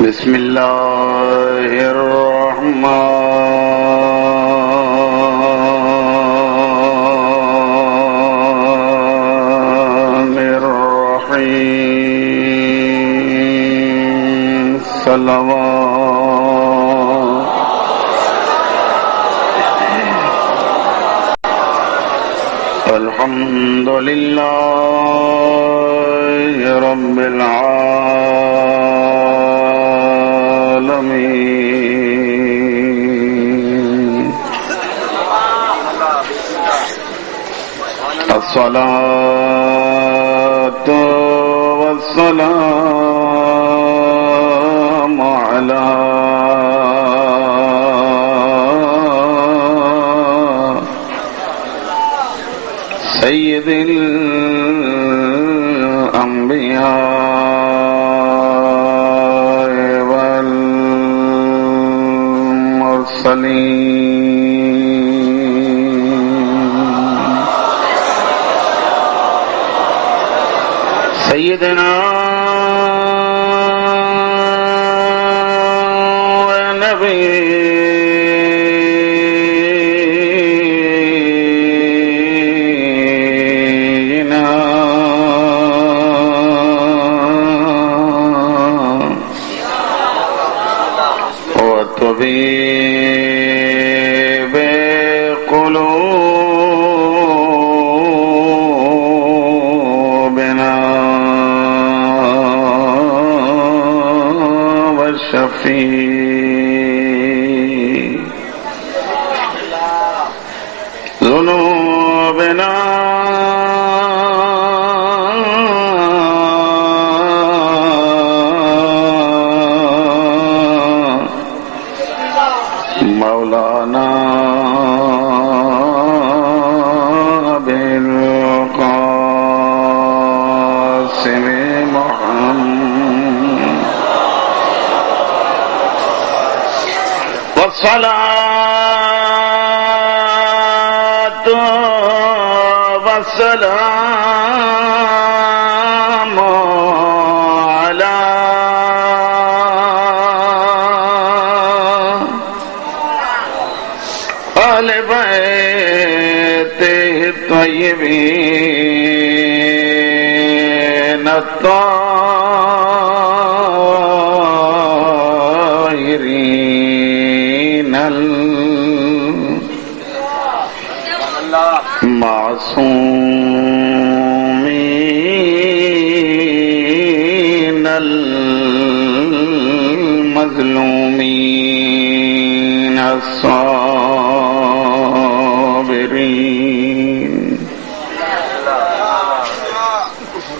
بسم الله الرحمن الرحيم. صلوات الحمد لله رب العالمين. الصلاة والسلام على سيد الأنبياء والمرسلين سيدنا طبيب قلوبنا والشفيع ذنوبنا مولانا بالقاسم محمد والصلاة والسلام على آل بيته الطيبين الطاهرين المعصومين المظلومين الصابرين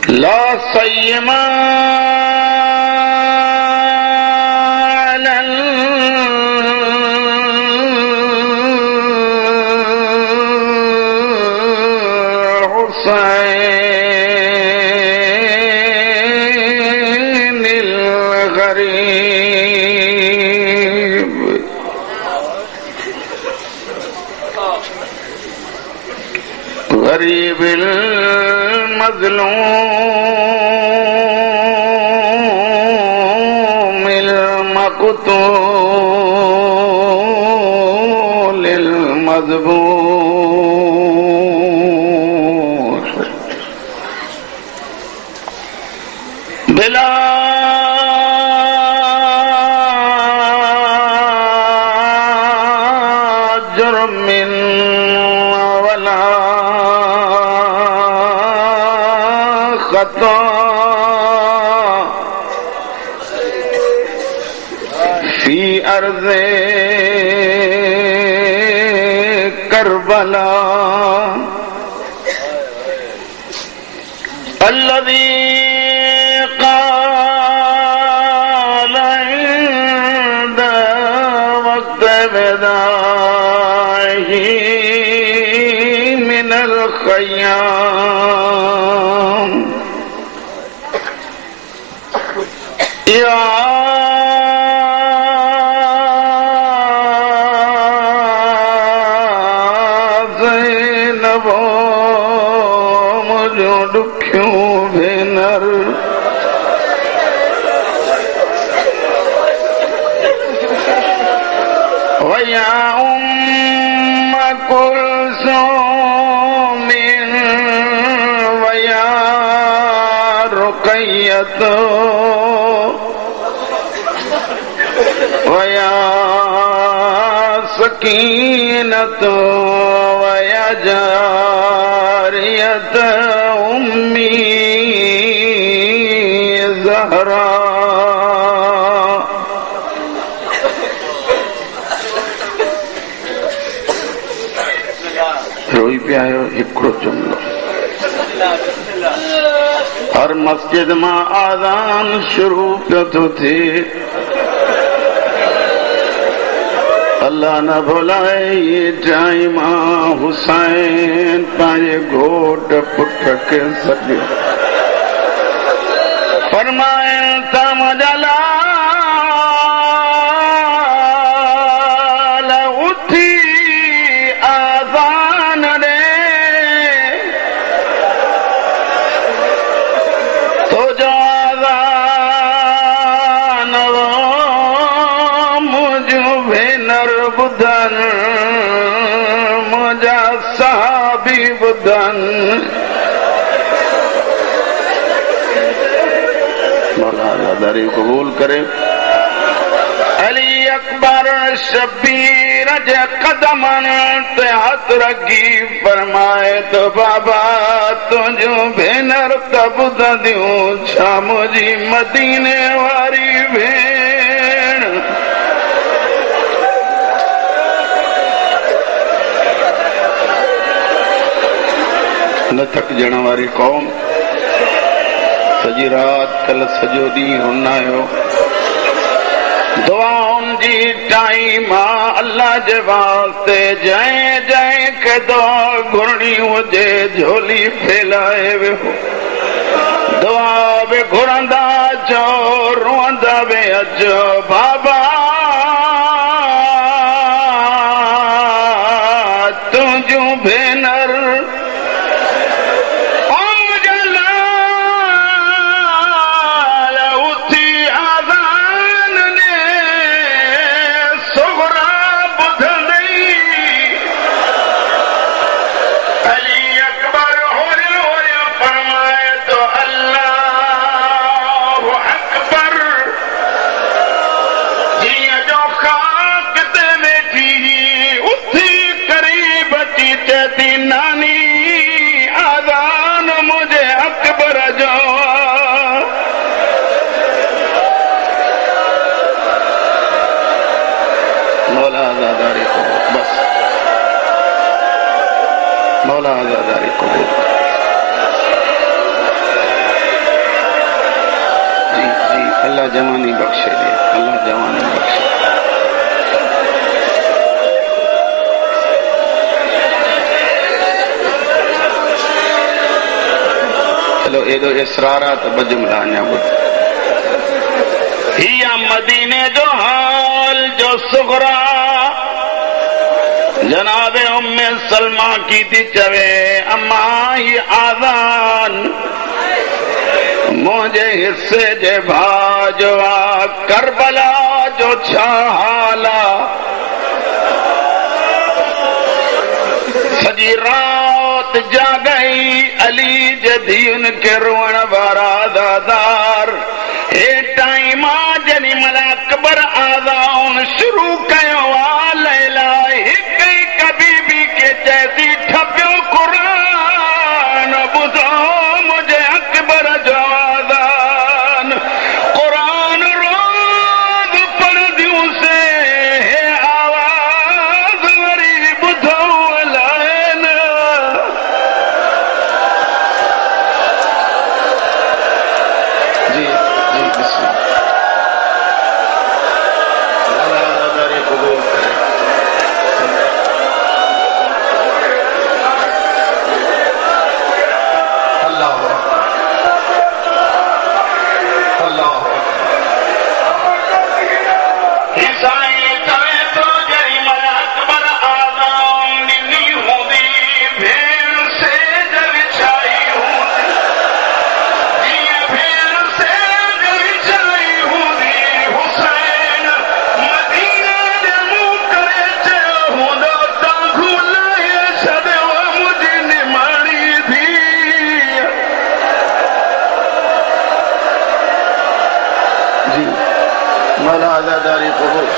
لا سيما على الحسين الغريب غريب المظلوم المقتول المذبوح بلا جرم ولا خطأ في أرض كربلاء الذي قال عند وقت بدائه من الخيام يا زينب مجھو دکھیوں بھینر वया सकीनत वया जारियत उम्मी ज़हरा। रोई पिया आयो हिकिड़ो जुमिलो। हर मस्जिद मां आज़ान शुरू पियो थो थिए। अल्लाह न भुलाए ये टाइम हुसैन पंहिंजे घोट पुट खे सॾियो। फरमाए त मुंहिंजा लाल उथी आज़ान ॾे तो जो आज़ान मुंहिंजूं भेनर ॿुधन मुंहिंजा साहबी ॿुधन। मौला आज़ादारी क़बूल करे। अली अकबर शबीर जे कदमनि ते हथ रखी फरमाए तो बाबा तुंहिंजूं भेनर त ॿुधंदियूं छा मुंहिंजी मदीने वारी भेण। न थकजण वारी कौम सॼी रात कल सॼो ॾींहुं रुनायो। दुआउनि जी टाइम अल्लाह जे वास्ते जंहिं जंहिं खे दुआ घुरणी हुजे झोली फैलाए वियो। दुआ बि घुरंदा अचो रुअंदा बि अचो बाबा तुंहिंजूं भेनर मौला आज़ादारी कबूल। जी जी अल्लाह जवानी बख्शे दे, अल्लाह जवानी बख्शे। चलो एदो इसरारा तो बजुमला अञा ॿुध। हिया मदीने जो हाल जो सुगरा जनाबे उम्मे सलमा की थी चवे अम्मा ही आज़ान मुझे हिस्से जे भाजवा करबला जो छा हाला। सजी रात जागई अली जदीन के रोअण वारा दादार हे टाइम जनी मला अकबर आज़ान शुरू कयो आ लैला बीबी के जैसी ठपियो कुरान बुझो मुझे अकबर जो आज़ान कुरान रोज पढ़ दियूं से है आवाज वरी बुझो लाइन। जी जी बिस्मिल्लाह कबूल करे। मौला आज़ादारी कबूल,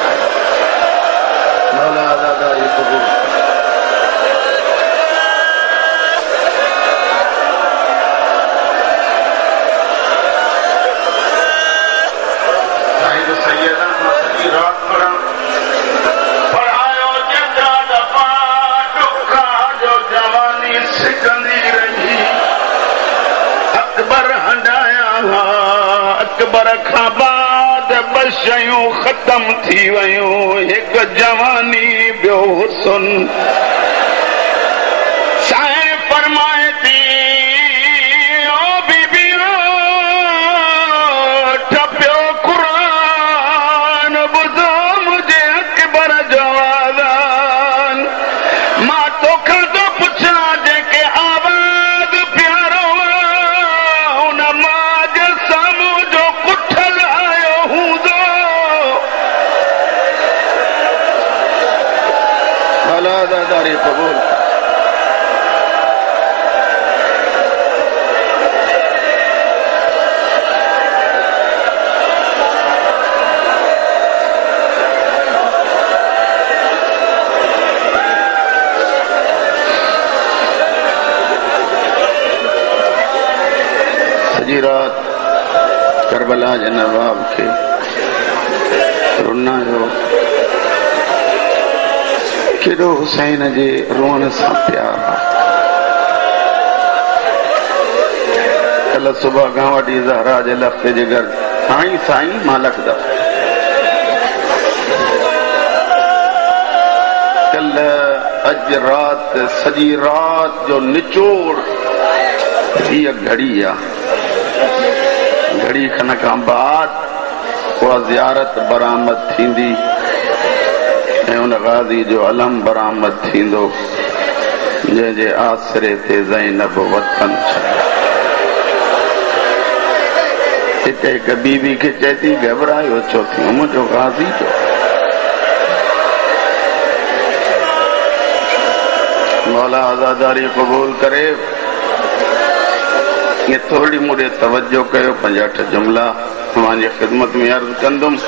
मौला आज़ादारी कबूल। अकबर खां बाद बशयूं ख़त्म थी वयूं, एक जवानी ॿियो हुस्न। साईं फरमाए थी ओ बीबियो टपियो क़ुरान ॿुधो मुंहिंजे अकबर जो आज़ान। मां तोखां थो पुछां जेके आवाज़ प्यारो उन मां जे साम्हूं जो कुठल आयो हूंदो। मौला आज़ादारी क़बूल। सॼी रात करबला जे नवाब खे रुनायो, केॾो हुसैन जे रोअण सां प्यार आहे। कल सुबह खां वठी ज़हरा जे लफ़्ज़ जे घर साईं साईं मां लखदमि। कल अॼु राति सॼी रात जो निचोड़ हीअ घड़ी आहे। घड़ी खन खां बाद उहा ज़ियारत बरामद थींदी ऐं उन गाज़ी जो अलम बरामद थींदो जंहिंजे आसरे ते ज़ैनब वतन छॾियो। हिते हिक बीबी खे चए थी घबरायो छो थियो, मुंहिंजो गाज़ी जो। मौला आज़ादारी क़बूल करे। ये थोड़ी मुझे तवज्जो कयो, 5-8 जुमला तव्हांजी ख़िदमत में अर्ज़ कंदुमि।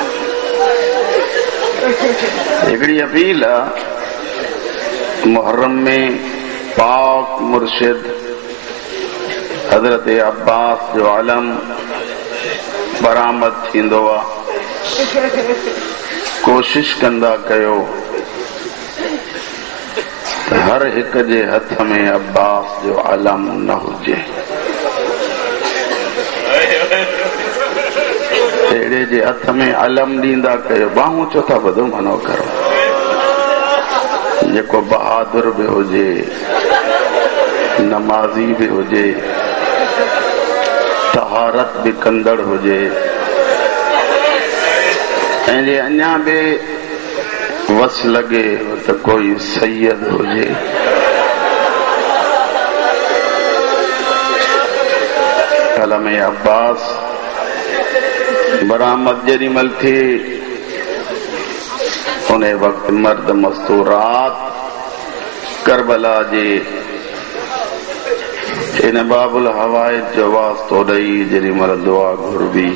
हिकिड़ी अपील आहे, मुहर्रम में पाक मुर्शिद हज़रत अब्बास जो आलम बरामद थींदो आहे। कोशिश कंदा कयो त हर हिक जे हथ में अब्बास जो आलम न हुजे। अहिड़े जे हथ में अलम ॾींदा कयो। बाहूं छो था ॿधो मनो करो। जेको बहादुर बि हुजे, नमाज़ी बि हुजे, तहारत बि कंदड़ हुजे, ऐं जे अञा बि वस लॻे त कोई सैयद हुजे। कलम अब्बास बरामद जेॾी महिल थी उन वक़्त मर्द मस्तूरात करबला जे इन बाबुल हवाइज जो वास्तो ॾेई जेॾी महिल दुआ घुरबी,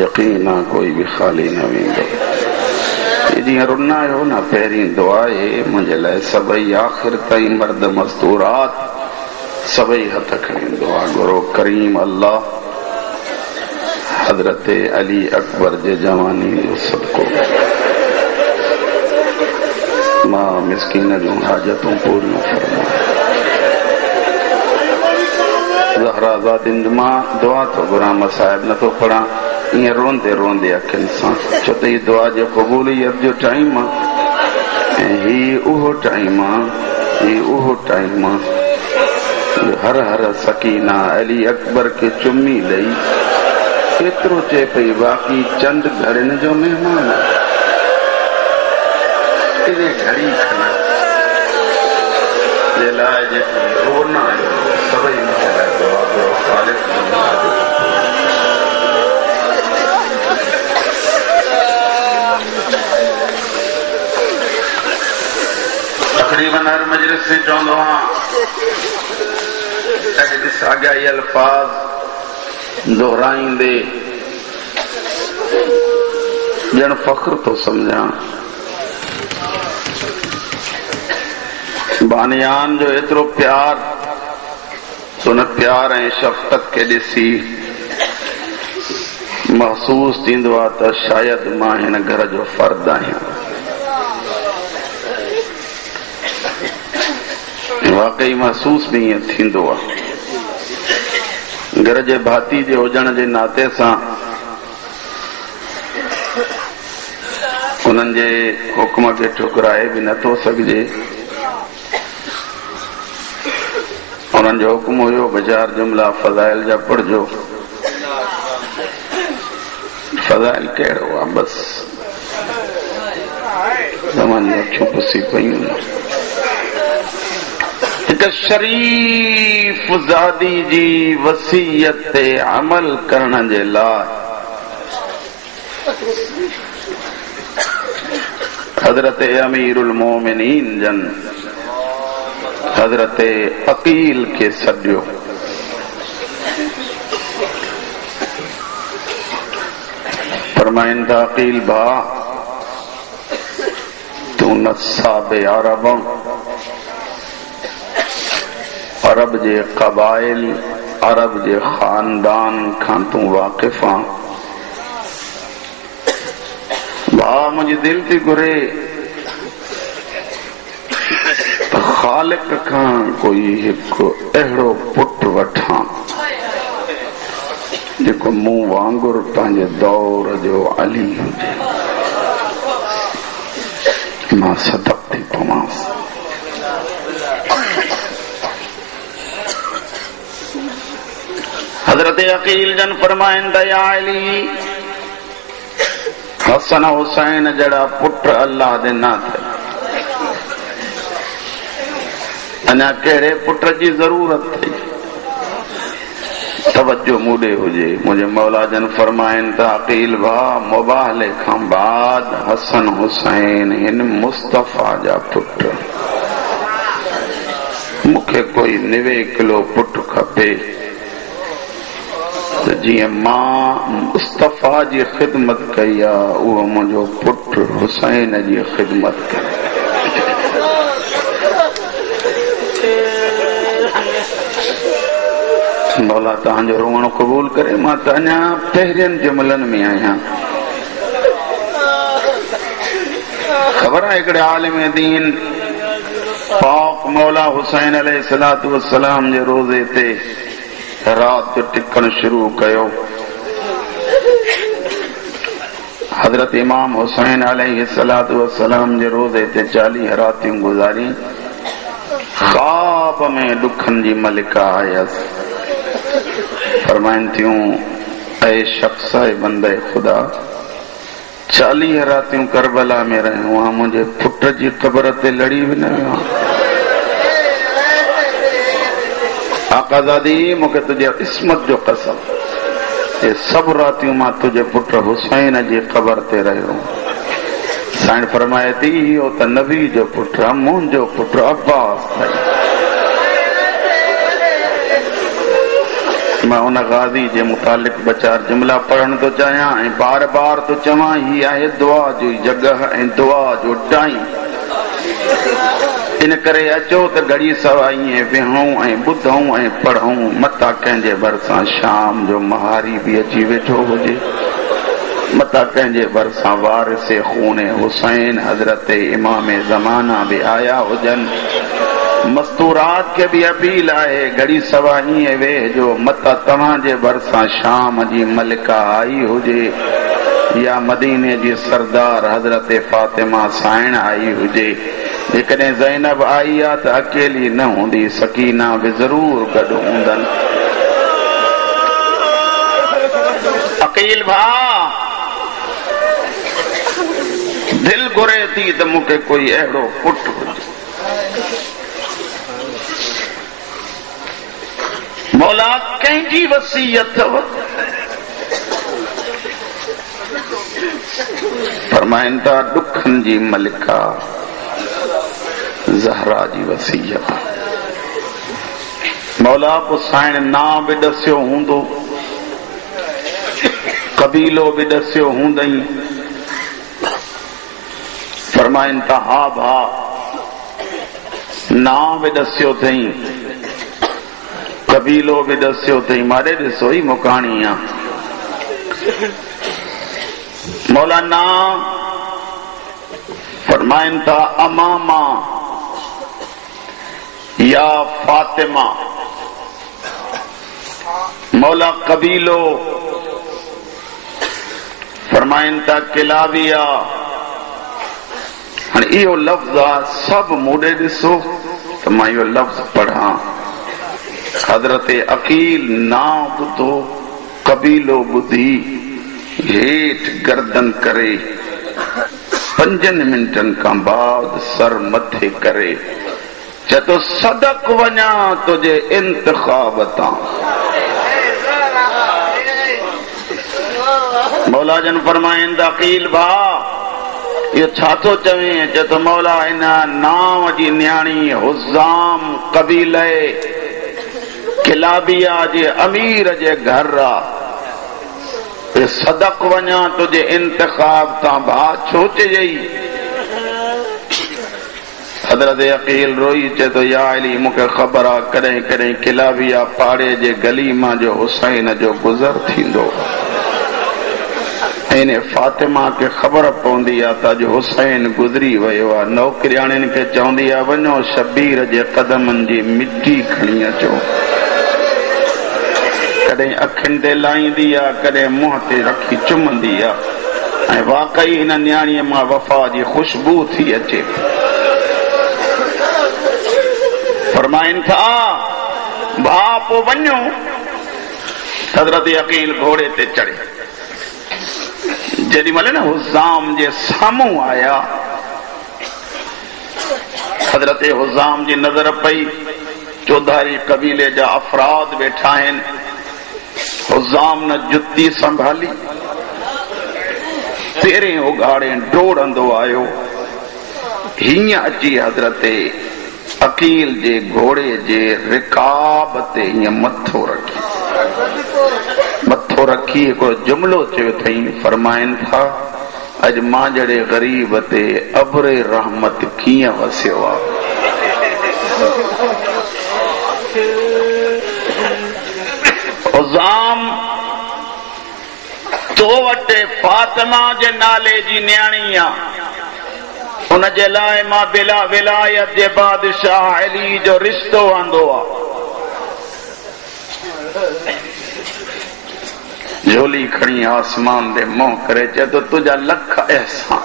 यकीन आहे कोई बि ख़ाली न वेंदो। जीअं रुनायो न पहिरीं दुआ आहे मुंहिंजे लाइ सभई आख़िर ताईं मर्द मस्तूरात सभई हथ खणी दुआ घुरो। करीम अल्लाह हज़रत अली अकबर जे जवानी जो सदको मां मिस्कीन जूं हाजतूं पूरियूं फरमा। ज़हरा ज़ातिन मां दुआ थो घुरां, मसाइब नथो पढ़ां ईअं रोंदे रोंदे अखियुनि सां, छो त हीअ दुआ जो क़बूलियत जो टाइम आहे ऐं हीउ उहो टाइम आहे, हीउ उहो टाइम आहे हर हर सकीना अली अकबर खे चुमी ॾेई एतिरो चए पई बाक़ी चंद घरनि जो महिमान घड़ी खना जे लाइ जेको रोना सभई तक़रीबन हर मजलिस में चवंदो आहियां साॻिया ई अल्फाज़ दोहराईंदे जन फख्र तो समझा बानियान जो एतिरो प्यार सुन प्यार ऐं शफ़क़त के ॾिसी महसूस थींदो आहे त शायदि मां हिन घर जो फर्द आहियां। वाकई महसूस भी ईअं थींदो आहे। घर जे भाती जे हुजण जे नाते सां उन्हनि जे हुक्म खे ठुकराए भी नथो सघिजे। उन्हनि जो हुक्म हुयो बाज़ार जुमला फज़ाइल जा पढ़जो। फज़ाइल कहिड़ो आहे? बस तव्हांजी अखियूं पुसी पयूं। हिक शरीफ ज़ादी जी वसीयत ते अमल करण जे लाइ हज़रत अमीरुल मोमिनीन जन हज़रत अकील के सॾियो। फरमाइनि था अकील भाउ तूं नसाबे अरब जे क़बाइल अरब जे खानदान खां तूं वाक़िफ़ आं। भाउ मुंहिंजी दिलि थी घुरे त ख़ालिक़ खां कोई हिकु अहिड़ो पुटु वठां जेको मूं वांगुरु पंहिंजे दौर जो अली हुजे। मां सदक थी पवांसि। हज़रत अकील जन फरमाइनि त या अली हसन हुसैन जड़ा पुट अल्लाह ॾिना अथई। अञा कहिड़े पुट जी ज़रूरत थई? तवज्जो मूॾे हुजे। मुंहिंजे मौला जन फरमाइनि त अकील भाउ मुबाहले खां बाद हसन हुसैन हिन मुस्तफ़ा जा पुट। मूंखे कोई 90 किलो पुट खपे त जीअं मां मुस्तफ़ा जी ख़िदमत कई आहे उहो मुंहिंजो पुटु हुसैन जी ख़िदमत करे। मौला तव्हांजो रोअणो क़बूल करे। मां त अञा पहिरियनि जुमलनि में आहियां। ख़बर आहे हिकिड़े आलिम दीन पाक मौला हुसैन अलैहिस्सलातु वस्सलाम जे रोज़े ते रात जो टिकण शुरू कयो। हज़रत इमाम हुसैन अलैहिस्सलातु वस्सलाम जे रोज़े ते 40 रातियूं गुज़ारी। ख्वाब में दुखन जी मलिका आयसि। फरमाइनि थियूं ऐ शख्स बंदे खुदा 40 रातियूं करबला में रहियो आहियां मुंहिंजे पुट जी क़बर ते लड़ी बि न वियो आहियां। आकाज़ादी मूंखे तुंहिंजे इस्मत जो कसम ये सब रातियूं मां तुंहिंजे पुट हुसैन जी क़बर ते रहियो। साईं फरमाए थी इहो त नबी जो पुटु आहे। मुंहिंजो पुटु अब्बास अथई। मैं उन गाज़ी जे मुतालिक 2-4 जुमला पढ़ण तो चाहियां ऐं बार बार तो चवां ही आहे दुआ जो जगह ऐं दुआ जो टाइम। इन करे अचो त घड़ी सवा ईअं विहूं ऐं ॿुधूं ऐं पढ़ूं। मता कंहिंजे भरिसां शाम जो महारी बि अची वेठो हुजे। मता कंहिंजे भरिसां वारिस खून हुसैन हज़रत इमाम ज़माना बि आया हुजनि। मस्तूरात के भी अपील आहे घड़ी सवा ईअं वेहजो। मता तव्हांजे भरिसां शाम जी मलिका आई हुजे या मदीने जी सरदार हज़रत फातिमा साइण आई हुजे। जेकॾहिं ज़ैनब आई आहे त अकेली न हूंदी, सकीना बि ज़रूर गॾु हूंदनि। अकील भाउ दिल घुरे थी त मूंखे कोई अहिड़ो पुटु हुजे। मौला कंहिंजी वसीयत अथव? फरमाइनि था दुखनि जी मलिका ज़हरा जी वसीयत। मौला पोइ साइण नाम बि ॾसियो हूंदो, कबीलो बि ॾसियो हूंदई, फरमाइन था हा भा नाम भी दस्यो थई कबीलो भी दस्यो थई मारे ॾिसो ई मुकाणी आ मौलाना फरमाइन था अमामा या फातिमा मौला कबीलो फरमाइन था किलाबिया इहो लफ्ज़ आ सब मूडे ॾिसो त मां इहो लफ्ज़ पढ़ा हज़रत अकील ना ॿुधो कबीलो ॿुधी हेठ गर्दन करे 5 मिनटन खां बाद सर मथे करे चए तो सदक वञा तुझे इंतखाब तां मौला जन फरमाइन था अकील भा ये छा थो चवे चए तो मौला इन नाम जी न्याणी हुज़ाम कबीले किलाबिया जे अमीर जे घर आ सदक वञा तुझे इंतखाब तां भा छो चई हज़रत अकील रोई चए तो या अली मूंखे ख़बर आ कॾहिं कॾहिं किलाबिया पाड़े जे गली मां जो हुसैन जो गुज़र थींदो इन फातिमा के खबर पवंदी आ त अॼु हुसैन गुज़री वियो आ नौकरियाणियुनि खे चवंदी आ वञो शबीर जे कदमनि जी मिटी खणी अचो कॾहिं अखियुनि ते लाहींदी आ कॾहिं मुंहं ते रखी चुमंदी आ ऐं वाकई हिन न्याणीअ मां वफ़ा जी ख़ुशबू थी अचे फरमाइनि था भाउ पोइ वञो हज़रत अकील घोड़े ते चढ़े जेॾी महिल न हुज़ाम जे साम्हूं आया हज़रत हुज़ाम जी नज़र पई चौधारी कबीले जा अफराद वेठा आहिनि हुज़ाम न जुती संभाली तेरें उघाड़े डोड़ंदो आयो हीअं अची हज़रत अकील जे घोड़े जे रिकाब ते हीअं मथो रखी हिकिड़ो जुमिलो चयो अथई फरमाइनि था अॼु मां जहिड़े ग़रीब ते अब्रे रहमत कीअं वसियो आहे हुज़ाम तो वटि फातिमा जे नाले जी न्याणी आहे उन जे लाइ मां बिला विलायत जे बादशाह अली जो रिश्तो आंदो आहे झोली खणी आसमान दे मुंह करे चए तो तुझा लख एहसान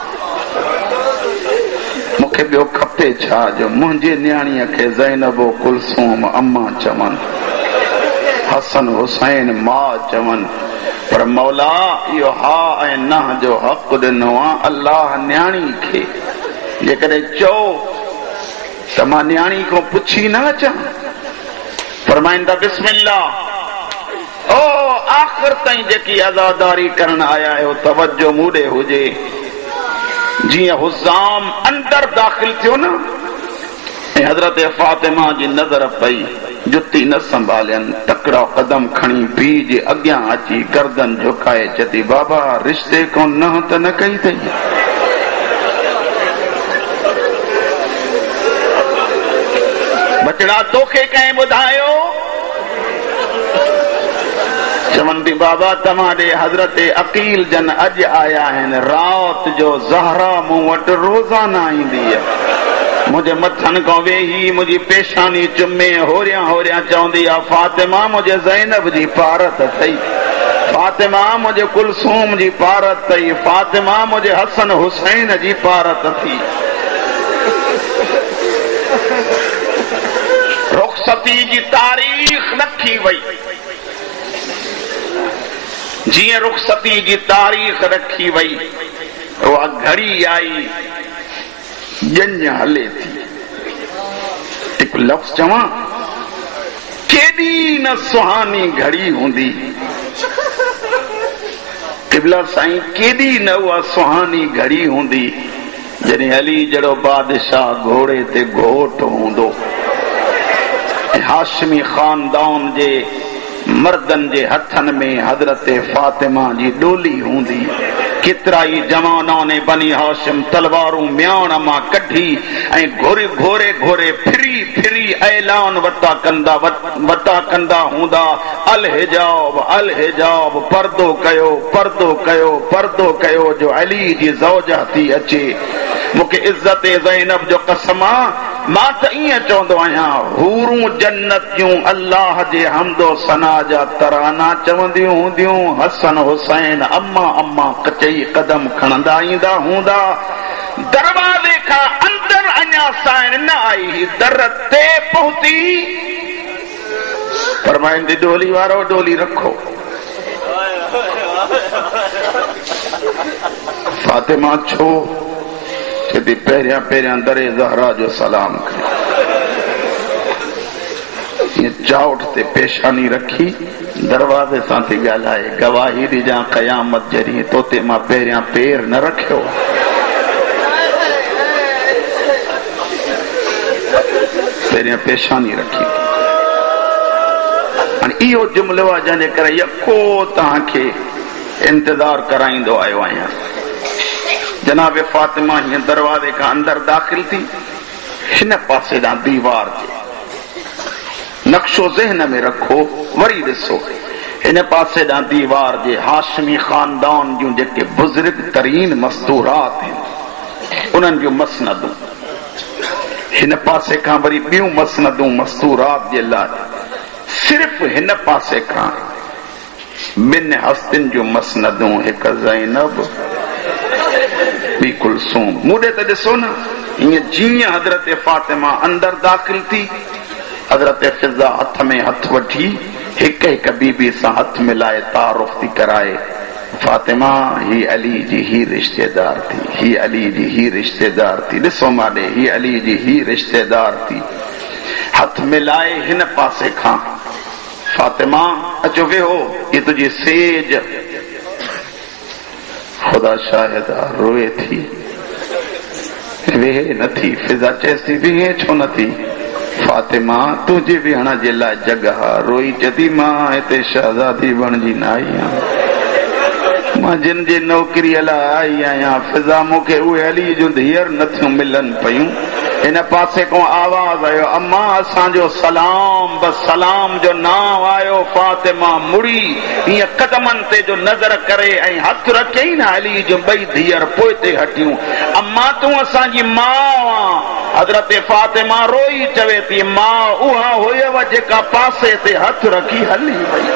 मूंखे ॿियो खपे छा जो मुंहिंजी न्याणीअ खे ज़ैनबो कुलसूम अम्मा चवनि हसन हुसैन मां चवनि पर मौला इहो हा ऐं न जो हक़ ॾिनो आहे अल्लाह न्याणी खे जेकॾहिं चओ त मां न्याणी खां पुछी न अचां फरमाइनि था बिस्मिल्लाह ओ आख़िर ताईं जेकी आज़ादारी करण आया आहियो तवज्जो मूडे हुजे जीअं हुज़ाम अंदर दाख़िल थियो न ऐं हज़रत फातिमा जी नज़र पई जुती न संभालियनि तकड़ा कदम खणी पीउ जे अॻियां अची गर्दन झुकाए चती बाबा रिश्ते को न त न कई अथई बचड़ा तोखे कंहिं ॿुधायो चवनि थी बाबा तव्हां ॾे हज़रत अकील जन अॼु आया आहिनि रात जो ज़हरा मूं वटि रोज़ाना ईंदी आहे मुंहिंजे मथनि खां वेही मुंहिंजी पेशानी चुमे होरियां होरियां चवंदी आहे फातिमा मुंहिंजे ज़ैनब जी पारत अथई फातिमा मुंहिंजे कुलसूम जी पारत अथई फातिमा मुंहिंजे हसन हुसैन जी पारत अथई रुख़सती जी तारीख़ रखी वई जीअं रुख़सती जी तारीख़ रखी वई उहा घड़ी आई ॼञ हले थी हिकु लफ़्ज़ चवां केॾी न सुहानी घड़ी हूंदी क़िबला साईं केॾी न उहा सुहानी घड़ी हूंदी जॾहिं अली जहिड़ो बादशाह घोड़े ते घोट हूंदो हाशमी खानदान जे मर्दन जे हथनि में हज़रत फातिमा जी डोली हूंदी केतिराई जवानों ने बनी हाशिम तलवारूं म्याण मां कढी ऐं घोरे घोरे घोरे फिरी फिरी ऐलान वता कंदा हूंदा अल हिजाब पर्दो कयो पर्दो कयो पर्दो कयो जो अली जी ज़ौजा थी अचे। मूंखे इज्जत ज़ैनब जो कसम आहे, मां त ईअं चवंदो आहियां हूरूं जन्नत जूं अल्लाह जे हमदो सना जा तराना चवंदियूं हूंदियूं, हसन हुसैन अम्मा अम्मा कचई कदम खणंदा ईंदा हूंदा। दरवाज़े खां अंदर अञा साइण न आई, दर ते पहुती फरमाईंदी डोली वारो डोली रखो। फातिमा छो चेती पहिरियां पहिरियां दरे ज़हरा जो सलाम कयो। ये चाउठ ते पेशानी रखी दरवाज़े सां थी ॻाल्हाए, गवाही ॾिजां क़यामत जॾहिं तोते मां पहिरियां पेर न रखियो। पहिरियां पेशानी रखी। इहो जुमिलो आहे जंहिंजे करे यको तव्हांखे इंतज़ार कराईंदो आयो आहियां। जनाब फातिमा हीअं दरवाज़े खां अंदर दाख़िल थी, हिन पासे ॾांहुं दीवार जे नक्शो ज़हन में रखो, वरी ॾिसो हिन पासे ॾांहुं दीवार जे हाशमी ख़ानदान जूं जेके बुज़ुर्ग तरीन मस्तूरात आहिनि उन्हनि जूं मसनदूं, हिन पासे खां वरी ॿियूं मसनदूं मस्तूरात जे लाइ सिर्फ़ हिन पासे खां ॿिनि हस्तियुनि जूं मसनदूं, हिक ज़ैनब ॿी कुलसूम। मूंॾे त ॾिसो न, हीअं जीअं हज़रत फातिमा अंदर दाख़िल थी, हज़रत फिज़ा हथ में हथ वठी हिक हिक बीबी सां हथ मिलाए तारुफ़ थी कराए, फातिमा ही अली जी ही रिश्तेदार थी, ही अली जी ही रिश्तेदार थी, ॾिसो माॾे ही अली जी ही रिश्तेदार थी। हथ मिलाए हिन पासे खां फातिमा अचो वेहो, ये तुझी सेज खुदा शाहिद रोए थी, वेहे न थी। फिजा चएसि थी वेहे छो न थी? फातिमा तुंहिंजे वेहण जे लाइ जॻह रोई चती मां हिते शहज़ादी बणजी न आई आहियां, मां जिन जे नौकरीअ लाइ आई आहियां। फिजा मूंखे उहे अली जूं धीअर नथियूं मिलनि पयूं। हिन पासे को आवाज़ आयो, अम्मा असांजो सलाम। बस सलाम जो नाम आयो, फातिमा मुड़ी हीअं कदमनि ते जो नज़र करे ऐं हथ रखियई न अली जूं ॿई धीअर पोइ ते हटियूं। अम्मा तूं असांजी माउ आं। हज़रत फातिमा रोई चवे थी माउ उहा हुयव जेका पासे ते हथ रखी हली वई,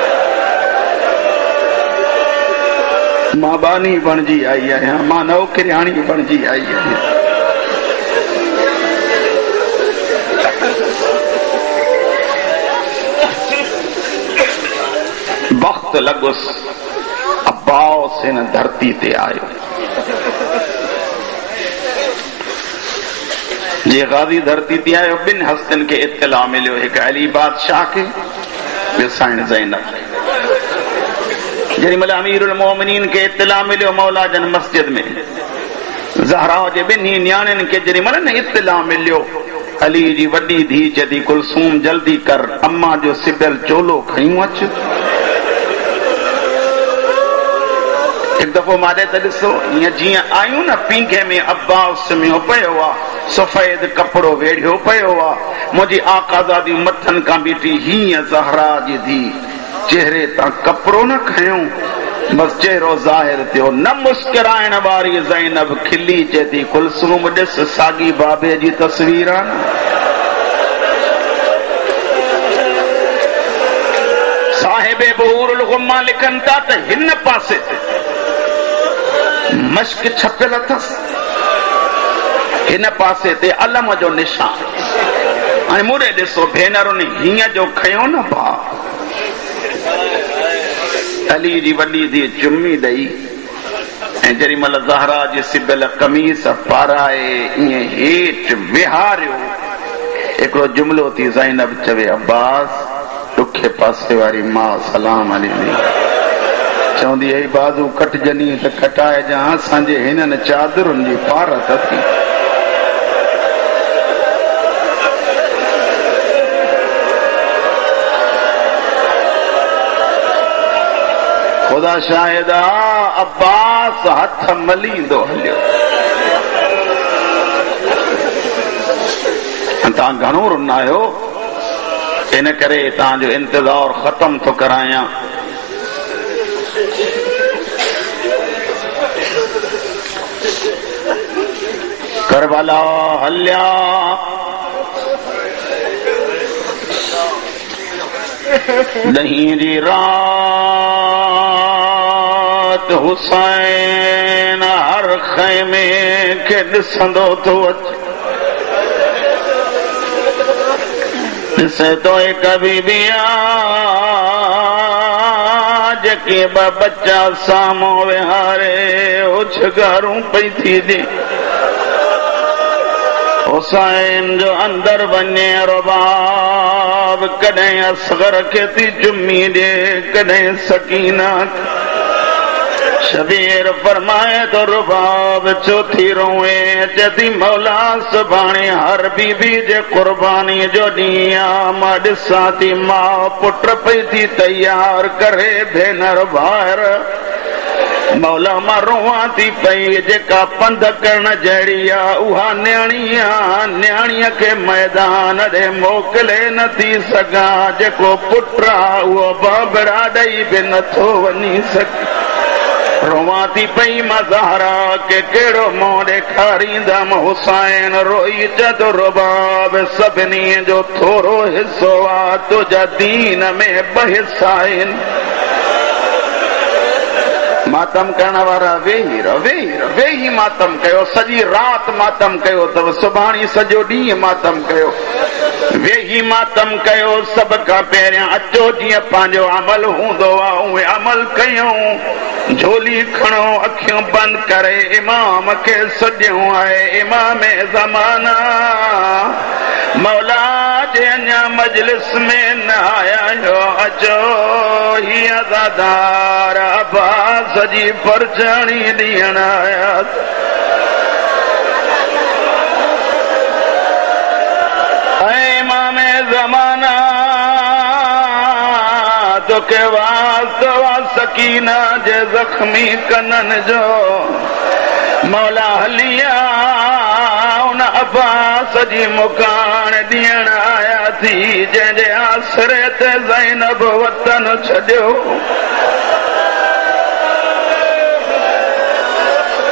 मां बानी बणजी आई आहियां, मां नौकरियाणी बणजी आई आहियां। वक्त लगुस अब्बास हिन धरती ते आयो। जे गाज़ी धरती ते आयो, ॿिनि हस्तियुनि खे इत्तला मिलियो, हिकु अली बादशाह खे, ॿियो साइण ज़ैनब खे। जेॾी महिल अमीरुल मोमिनीन खे इत्तला मिलियो मौला जन मस्जिद में, ज़हरा जे ॿिन्ही न्याणियुनि खे जेॾी महिल न इत्तला मिलियो, अली जी वॾी धीउ चई कुलसूम जल्दी कर, अम्मा जो सिबियल चोलो खयूं अच। हिकु दफ़ो माॾे त ॾिसो, हीअं जीअं आयूं न पींघे में अब्बास सुम्हियो पियो आहे, सफ़ेद कपिड़ो वेढ़ियो पियो आहे, मुंहिंजी आकाज़ादी मथनि खां बीठी हीअं ज़हरा जी धीउ, चेहरे तां कपिड़ो न खयूं, बस चेहरो ज़ाहिर थियो। न मुस्कुराइण वारी ज़ैनब खिली चए थी कुलसूम ॾिस साॻी बाबे जी तस्वीर आहे न। साहिबे बहूरुल गुम्मा लिखनि था त हिन पासे ते मश्क छपियल अथसि, हिन पासे ते अलम जो निशान। हाणे मूंॾे ॾिसो भेनरुनि हीअं जो खयो न भाउ, अली जी वॾी धीउ चुमी ॾेई ऐं जेॾी महिल ज़हरा जी सिबियल कमीस पाराए ईअं हेठि विहारियो, हिकिड़ो जुमिलो थी ज़ैनब चवे अब्बास ॾुखे पासे वारी मां सलाम ॾिनी, चवंदी आई बाज़ू कटजनी त कटाइजां, असांजे हिननि चादरुनि जी पारत थी। खुदा शाहिद अब्बास हथ मलींदो हलियो। तव्हां घणो रुन आहियो, इन करे तव्हांजो इंतज़ार ख़त्म थो करायां। करबला हलिया ॾहीं जी रात हुसैन हर ख़ैमे खे ॾिसंदो थो अचे। ॾिसे तो हिक बीबी जेके ॿ बच्चा साम्हूं विहारे उछगारूं पई थी ॾे। हुसैन जो अंदर वञे रुबाब कॾहिं असगर खे थी जुमी ॾे, कॾहिं सकीना। शबीर फरमाए तो रुबाब छो थी रोए, जदी मौला सुभाणे हर बीबी जे कुर्बानी जो ॾींहुं आहे। मां ॾिसां थी माउ पुट पई थी तैयार करे भेनर ॿाहिर। मौला मां रोवां थी पई, जेका पंध करण जहिड़ी आहे उहा न्याणी आहे। न्याणीअ खे मैदान ॾे मोकिले नथी सघां, जेको पुट आहे उहो बाबड़ा ॾेई बि नथो वञी सघे। रोवां थी पई मां ज़हरा के कहिड़ो मुंहुं ॾेखारींदमि। हुसैन रोई जदो रुबाब सभिनी जो थोरो हिसो आहे, तुंहिंजा दीन में 2 हिसा आहिनि। मातम करण वारा वेही मातम कयो, सॼी रात मातम कयो अथव, सुभाणे सॼो ॾींहुं मातम कयो, वेही मातम कयो। सभ खां पहिरियां अचो जीअं पंहिंजो अमल हूंदो आहे उहे अमल कयूं। झोली खणो, अखियूं बंदि करे इमाम खे सॾियो आहे। इमाम ज़माना मौला जे अञा मजलिस में न आया आहियो, अचो ही अज़ादार अब्बास जी परछाणी ॾियण आया। इमाम ज़माना तोखे वास्तो सकीना जे ज़ख्मी कनन जो। मौला हलिया उन अब्बास जी मुकान ॾियण आया थी, जंहिंजे आसरे ते ज़ैनब वतन छॾियो।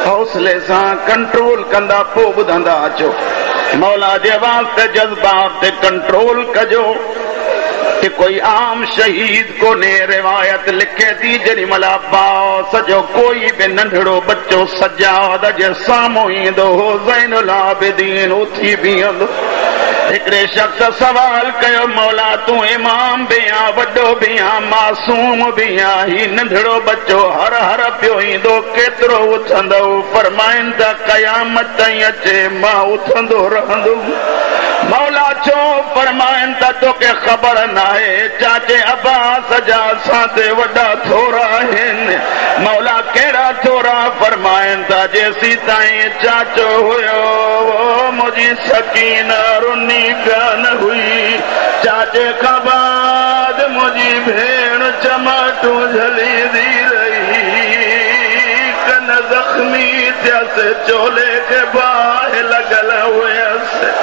हौसले सां कंट्रोल कंदा पोइ ॿुधंदा अचो। मौला जे वास्ते जज़्बात ते कंट्रोल कजो। कि कोई आम शहीद कोने, रिवायत लिखे थी जेॾी महिल अब्बास जो कोई बि नंढड़ो बच्चो सजाद जे साम्हूं ईंदो हो, ज़ैनुल आबिदीन उथी बीहंदो। हिकिड़े शख़्स सवाल कयो, मौला तूं इमाम बि आहीं, वॾो बि आहीं, मासूम बि आहीं, नंढड़ो बच्चो हर हर पियो ईंदो, केतिरो उथंदो? फरमाइनि त क़यामत ताईं अचे मां उथंदो रहंदुमि। मौला छो? फरमाइनि त तोखे ख़बर नाहे, चाचे अब्बास जा असां ते वॾा थोरा आहिनि। मौला कहिड़ा थोरा? फरमाइनि त जेसीं ताईं चाचो हुयो मुंहिंजी सकीना रुनी कान हुई, चाचे खां बाद मुंहिंजी भेण चमाटूं झलींदी रही, कन ज़ख्मी थियसि, चोले खे बाहि लॻल हुयसि।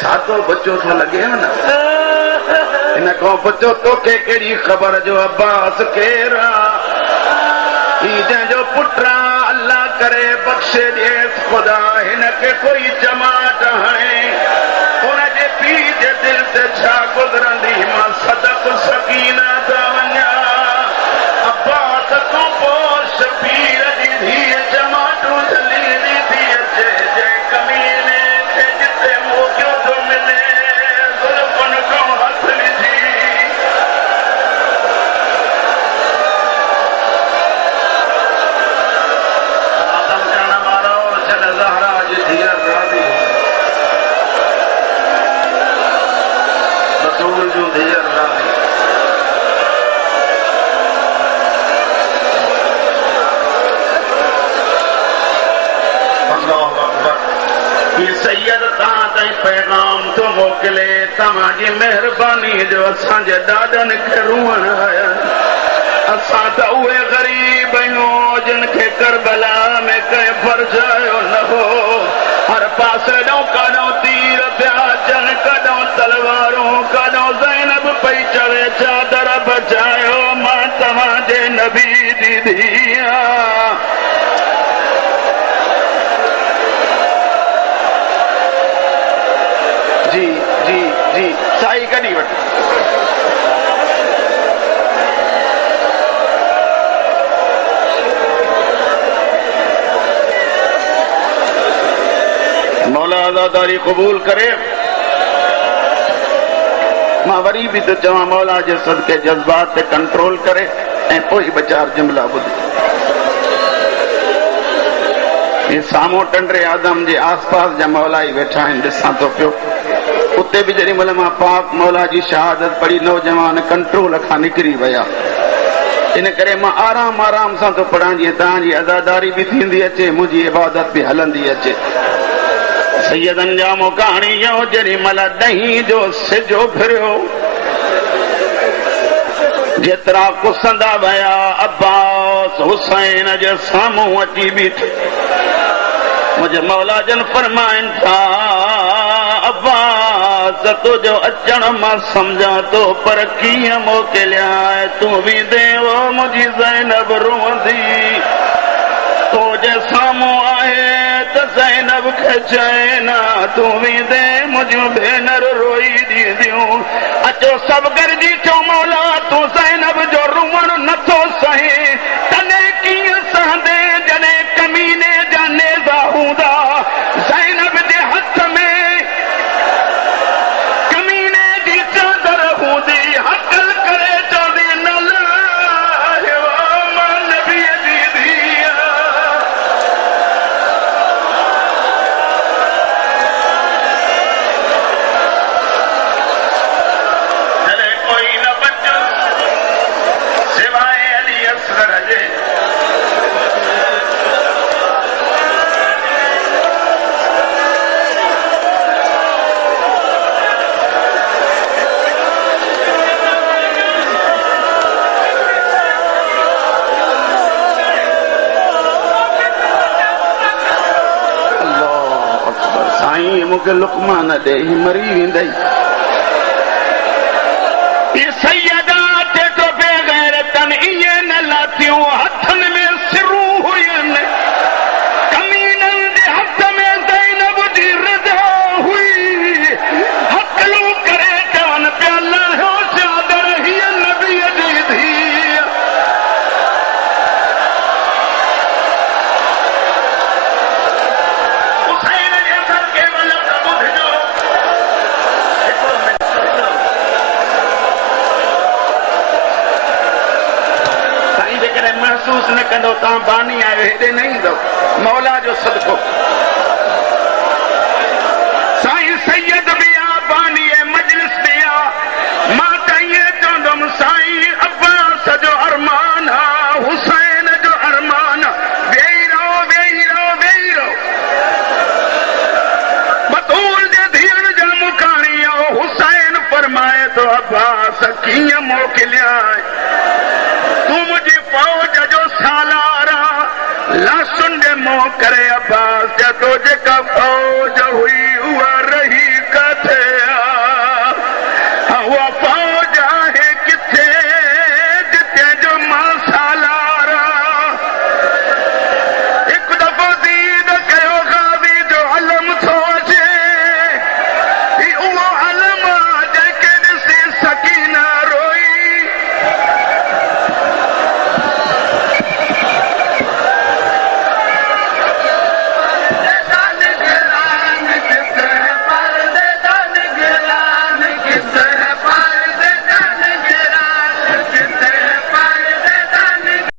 सादो बच्चो थो लॻे न, हिन खां बच्चो तोखे कहिड़ी ख़बर जो अब्बास केरु आहे? जंहिंजो पुट अल्लाह करे बख़्शे ॾिएसि ख़ुदा हिन खे कोई चमाट हणे, हुनजे पीउ जे दिलि ते छा गुज़रंदी? मां सदक सकीना था वञा, अब्बास खां पोइ शबीर जी धीअ चमाटूं झलींदी थी अचे, जंहिं कमीने खे जिते मौक़ो थो मिले ज़ुल्फ़ुनि खां हथ विझी ताईं पैगाम तो मोकिले तव्हांजी महिरबानी जो असांजे ॾाॾनि खे रुअण आया असां त उहे ग़रीब आहियूं जिन खे करबला में कंहिं फर्जायो न हो हर पासे ॾों काॾों तीर पिया अचनि कॾों तलवारूं कॾों ज़ैनब पई चवे चादर बचायो मां तव्हांजे नबी जी धीउ आहियां। जी जी जी साईं कॾहिं वटि मौला आज़ादारी क़बूल करे। मां वरी बि तो चवां मौला जे सदके जज़्बात ते कंट्रोल करे ऐं पोइ ॿ-4 जुमला ॿुधी। हे साम्हूं टंडरे आदम जे आसपास जा मौला ई वेठा आहिनि ॾिसां थो पियो उते बि जेॾी महिल मां पाक मौला जी शहादत पढ़ी नौजवान कंट्रोल खां निकिरी विया इन करे मां आराम आराम सां थो पढ़ां जीअं तव्हांजी अज़ादारी बि थींदी अचे मुंहिंजी इबादत बि हलंदी अचे। सैयदनि जा मुकाणियो जेॾी महिल ॾहीं जो सिजो फिरियो जेतिरा कुसंदा विया अब्बास हुसैन जे साम्हूं अची बीठे मुंहिंजे मौला जन फरमाइनि था अब्बास तुंहिंजो अचण मां सम्झां थो पर कीअं मोकिलिया तूं बि देवो मुंहिंजी ज़ैनब रोंदी तो जे साम्हूं आहे त ज़ैनब खे चइना तूं बि दे मुंहिंजूं भेनर रोई ॾींदियूं अचो सभु गॾिजी चओ मौला तूं ज़ैनब जो रुअण नथो सही तॾहिं कीअं सहंदे जॾहिं कमीने जा नेज़ा हूंदा ज़ैनब जे हथ में कमीने जी चादर हूंदी हकल करे चवंदी न मां नबीअ जी धीउ जॾहिं कोई न बचो सिवाय अली असगर जे साईं मूंखे लुकमा न ॾे ही मरी वेंदई सैयदा ते तो बेगैरतन इएं न लाथियूं हथनि में सिरूं हुयनि कमीननि जे हथ में ज़ैनब जी रिदा हुई हकलूं करे चवनि पिया लाहियो चादर हीअ नबीअ जी धीउ हुसैन जे सर खे वलद ॿुधिजो महसूस न कंदो तव्हां बानी आहियो हेॾे न ईंदो मौला जो सदको साईं सैयद बि आहे बानी मजलिस बि आहे मां त ईअं चवंदुमि साईं अब्बास जो अरमान आहे हुसैन जो अरमान वेही रहो वेही रहो वेही रहो बतूल जे धीअनि जा मुखाणियो हुसैन फरमाए थो अब्बास कीअं मोकिलिया तूं मुंहिंजी फौज जो सालारा लाशुनि जे मोह करे